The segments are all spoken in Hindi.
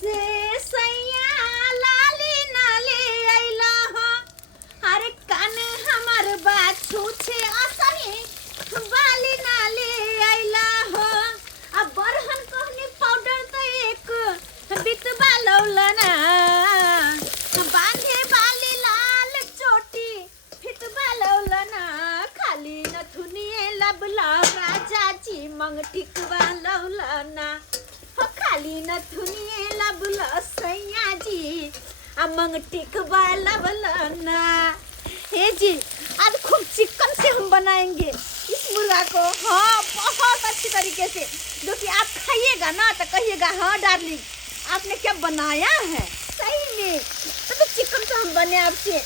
से सैया लाली नाले अइला हो अरे काने हमर बात छूछे असही बाली नाले अइला हो अब बरहन कहनी पाउडर तो एक बितबा लौलना बांधे बाली लाल चोटी फितबा लौलना खाली नथुनिए लबला राजा जी मंग टिकवा लौलना हो खाली नथुनिए लबला सैया जी मंग टिकवा लौलना। हे जी आज खूब चिकन से हम बनाएंगे इस मुर्गा को। हाँ बहुत अच्छी तरीके से जो कि आप खाइएगा ना तो कहिएगा हाँ डार्लिंग आपने क्या बनाया है सही में। तो चिकन तो हम बने आपसे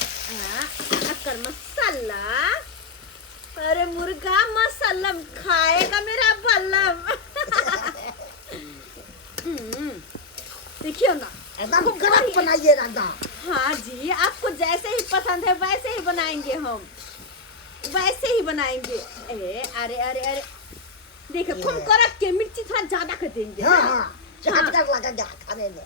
कर मसाला। अरे मुर्गा मसाला खाएगा मेरा बल्लम। देखिए ना एकदम कड़क बनाइएगा ना। हाँ जी आपको जैसे ही पसंद है वैसे ही बनाएंगे हम वैसे ही बनाएंगे। अरे अरे अरे देखो खूब कड़क के मिर्ची थोड़ा ज्यादा कर देंगे। हाँ लगेगा खाने में।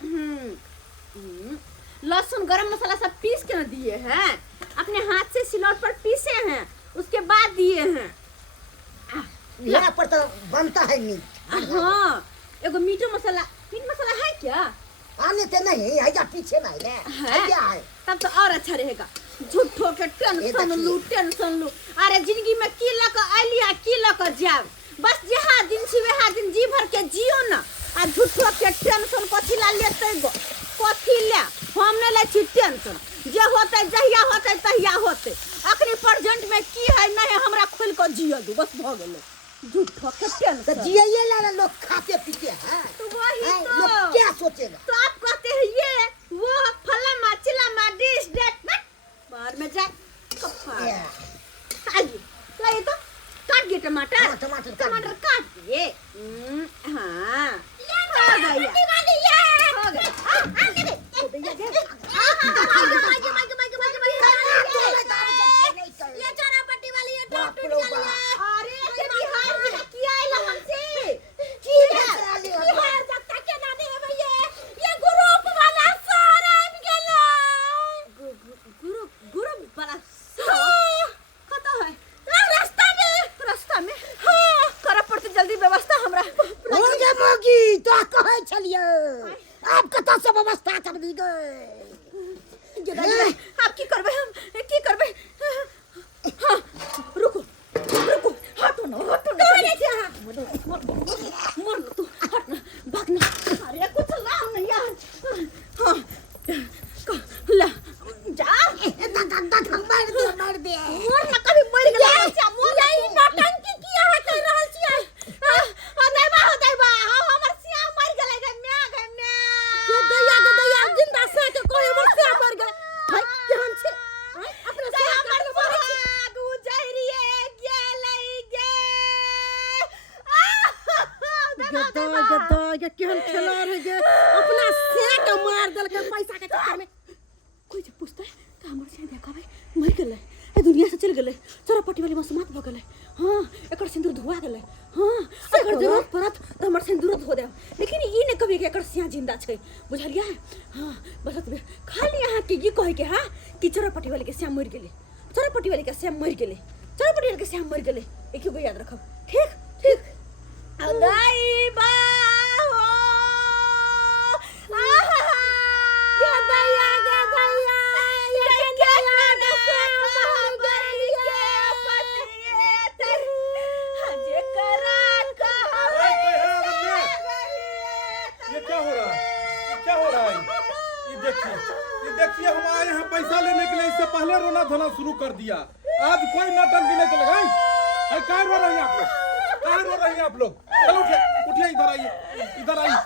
लहसुन गरम मसाला सब पीस के ना दिए हैं अपने हाथ से सिलौट पर पीसे हैं उसके बाद दिए हैं। यहाँ पर तो बनता है मीट। हाँ एगो मीट मसाला है क्या? आने ते नहीं है या पीछे नहीं है क्या है तब तो और अच्छा रहेगा। झूठो के टेंशन लू अरे जिंदगी में की लक आलिया की लक जाओ बस जहाँ दिन से वहाँ दिन जी भर के जियो ना आ झूठो के टेंशन कथी ला लेते गो कथी ले हम नहीं ले छी टेंशन जे होते जहिया होते तहिया होते अखनी प्रेजेंट में की है नहीं हमरा खुल के जियो दू बस भ गेलै। झूठो के टेंशन जिये ला लोग खाते पीते हैं तो वही तो लोग क्या सोचेगा। तो आप कहते हैं ये वो फलामा चिलामा डिश डेट बाहर में जाए आइए लाइए तो काट दिए टमाटर। हाँ, टमाटर काट दिए। हाँ हो आप कता से व्यवस्था कर दी गए आप की करबे हम की करबे। हाँ रुको हटो ना मर लो तू हट ना भाग ना अरे कुछ लाओ ना यार। हाँ ला जा मार दे मोर ना कभी मर गेला मोर यही नौटंकी किया है कह रहल छियै। दैबा हमर सिया मर गेलै गे म्या के दैया जिंदा से के कोई हमर सिया मर गेलै भाई केहन छै अपने से हमर सुहाग उजरिए गेलै गदा ये केहन खेला रह गे अपना से के मार देल के पैसा के चक्कर में। कोई जे पूछता है तो हमर से देखाबे मर गेलै ए दुनिया से चल गेलै चरपटी वाली मसमात भ गेलै। हाँ एकर सिंदूर धुआ गेलै। हाँ अगर जरूरत पड़त तो हमर सिंदूर धो देब लेकिन ई ने कभी के एकर सिया जिंदा छै बुझलिया। हाँ बस खाली यहाँ के ये कहे के हाँ कि चरपटी वाली के सिया मर गेलै चरपटी वाली के सिया मर गेलै चरपटी वाली के सिया मर गेलै एक गो याद रखब ठीक ठीक। दाई बा हो देखिए हम आए हैं पैसा लेने के लिए इससे पहले रोना धोना शुरू कर दिया। आज कोई नौटंकी नहीं चलेगा। कहाँ रो रही हैं आप लोग कहाँ रो रही हैं आप लोग चलो उठिए इधर आइए इधर आइए।